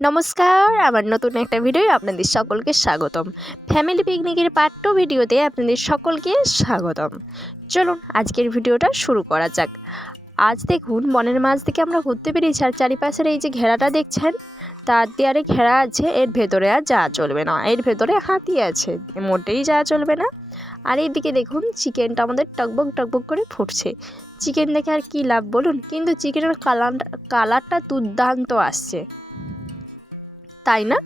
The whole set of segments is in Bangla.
নমস্কার, আমার নতুন একটা ভিডিও আপনাদের সকলকে স্বাগতম। ফ্যামিলি পিকনিকের টু ভিডিওতে আপনাদের সকলকে স্বাগতম। চলুন, আজকের ভিডিওটা শুরু করা যাক। আজ দেখুন, বনের মাঝ থেকে আমরা ঘুরতে পেরেছি আর চারিপাশের এই যে ঘেরাটা দেখছেন, তার দেয়ারে ঘেরা আছে, এর ভেতরে আর যাওয়া চলবে না। এর ভেতরে হাতি আছে, মোটেই যাওয়া চলবে না। আর এইদিকে দেখুন, চিকেনটা আমাদের টকবক টকবক করে ফুটছে। চিকেন দেখে আর কি লাভ বলুন? কিন্তু চিকেনের কালার কালারটা দুর্দান্ত আসছে। তাই না?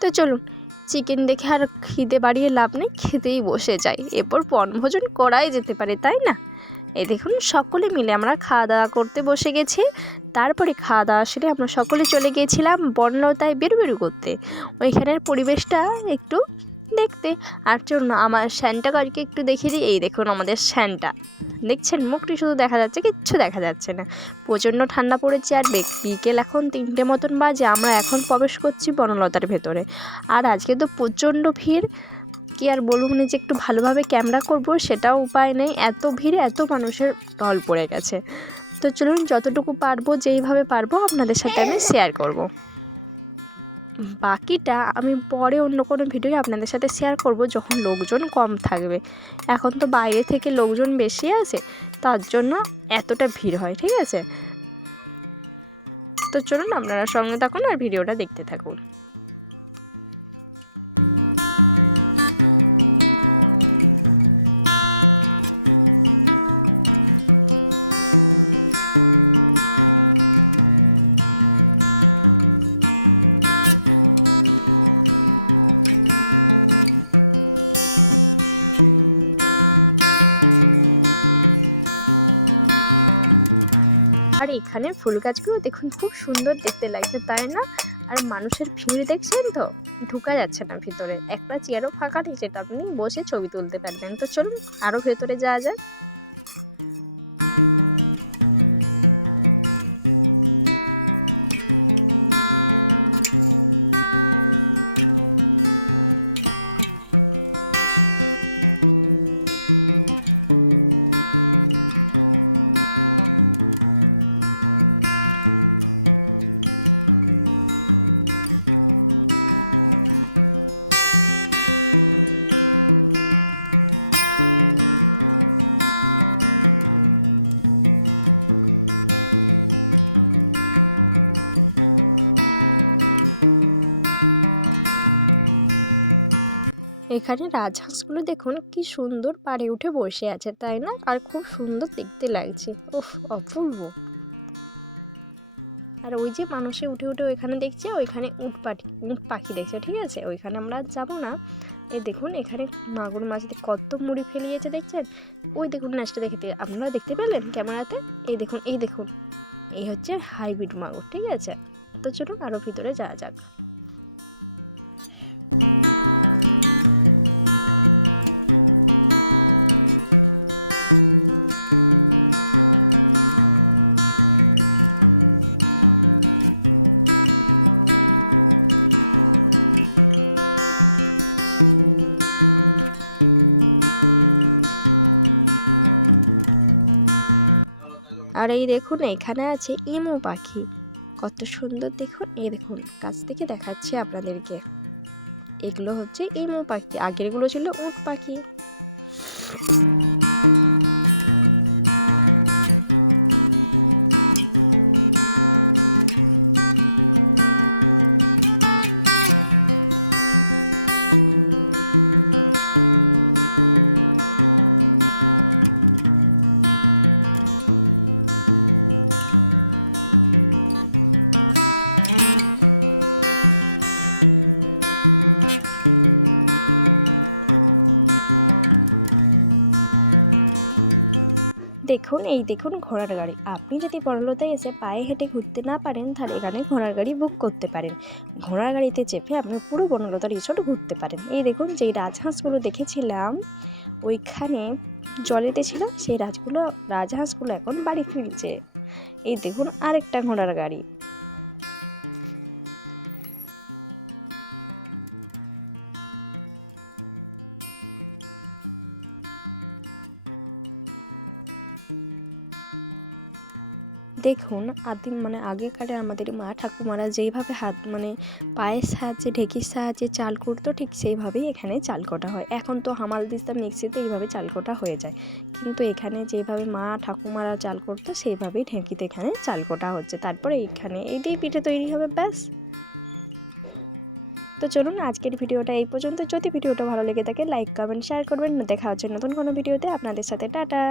তো চলুন চিকেন দেখে আর খিদে বাড়িয়ে লাভ নেই, খেতেই বসে যাই। এরপর বনভোজন করাই যেতে পারে, তাই না? এ দেখুন, সকলে মিলে আমরা খাওয়া দাওয়া করতে বসে গেছি। তারপরে খাওয়া দাওয়া সেরে আমরা সকলে চলে গিয়েছিলাম বর্ণতায় বেরু বেরু করতে। ওইখানের পরিবেশটা একটু দেখতে। আর জন্য আমার শ্যানটা গাড়িকে একটু দেখিয়ে দিই। এই দেখুন আমাদের শ্যানটা। দেখছেন? মুখটি শুধু দেখা যাচ্ছে, কিচ্ছু দেখা যাচ্ছে না। প্রচণ্ড ঠান্ডা পড়েছে আর বিকেল এখন তিনটে মতন বাজে। আমরা এখন প্রবেশ করছি বনলতার ভেতরে। আর আজকে তো প্রচণ্ড ভিড়। কি আর বলুন যে একটু ভালোভাবে ক্যামেরা করব সেটাও উপায় নেই। এত ভিড় এত মানুষের ঢল পড়ে গেছে। তো চলুন, যতটুকু পারব, যেইভাবে পারব আপনাদের সাথে আমি শেয়ার করব। বাকিটা আমি পরে অন্য কোনো ভিডিও আপনাদের সাথে শেয়ার করব যখন লোকজন কম থাকবে। এখন তো বাইরে থেকে লোকজন বেশি আছে, তার জন্য এতটা ভিড় হয়, ঠিক আছে? তো চলুন আপনারা সঙ্গে থাকুন আর ভিডিওটা দেখতে থাকুন। ফুল গাছগুলো দেখুন, খুব সুন্দর দেখতে লাগছে, তাই না? আর মানুষের ভিড় দেখছেন তো? ঢুকা যাচ্ছে না ভিতরে। একটা চেয়ারও ফাঁকা নেই, যেটা আপনি বসে ছবি তুলতে পারবেন। তো চলুন, আরও ভেতরে যাওয়া যায় এখানে রাজহাঁসগুলো দেখুন কি সুন্দর পাড়ে উঠে বসে আছে, তাই না? আর খুব সুন্দর দেখতে লাগছে। উফ, অপূর্ব। আর ওই যে মানুষে উঠে উঠে ওইখানে দেখছে, ওইখানে উট পাখি উট পাখি দেখছে, ঠিক আছে? ওইখানে আমরা যাব না। এ দেখুন, এখানে মাগুর মাছ কত মুড়ি ফেলিয়েছে, দেখছেন? ওই দেখুন নাচটা দেখতে, আপনারা দেখতে পেলেন ক্যামেরাতে? এই দেখুন এই দেখুন। এই হচ্ছে হাইব্রিড মাগুর, ঠিক আছে? তো চলুন আরও ভিতরে যাওয়া যাক। আর এই দেখুন, এখানে আছে ইমু পাখি। কত সুন্দর দেখুন, এই দেখুন, কাছ থেকে দেখাচ্ছি আপনাদেরকে। এগুলো হচ্ছে ইমু পাখি, আগেরগুলো ছিল উট পাখি। দেখুন, এই দেখুন ঘোড়ার গাড়ি। আপনি যদি বড়লতায় এসে পায়ে হেঁটে ঘুরতে না পারেন, তাহলে এখানে ঘোড়ার গাড়ি বুক করতে পারেন। ঘোড়ার গাড়িতে চেপে আপনি পুরো বনলতা রিসোর্ট ঘুরতে পারেন। এই দেখুন, যেই রাজহাঁসগুলো দেখেছিলাম, ওইখানে জলেতে ছিল, সেই রাজগুলো, রাজহাঁসগুলো এখন বাড়ি ফিরছে। এই দেখুন আরেকটা ঘোড়ার গাড়ি। দেখুন আদিম মানে আগেকারে আমাদের মা ঠাকুমারা যেইভাবে হাত মানে পায়ের সাহায্যে, ঢেকির সাহায্যে চাল করতো, ঠিক সেইভাবেই এখানে চাল কোটা হয়। এখন তো হামাল দিস্তা মিক্সিতে এইভাবে চাল কোটা হয়ে যায়। কিন্তু এখানে যেভাবে মা ঠাকুমারা চাল করতো, সেইভাবেই ঢেঁকিতে এখানে চাল কোটা হচ্ছে। তারপরে এইখানে এটাই পিঠে তৈরি হবে, ব্যাস। তো চলুন, আজকের ভিডিওটা এই পর্যন্ত। যদি ভিডিওটা ভালো লেগে থাকে, লাইক, কমেন্ট, শেয়ার করবেন। দেখা হচ্ছে নতুন কোনো ভিডিওতে। আপনাদের সাথে, টাটা।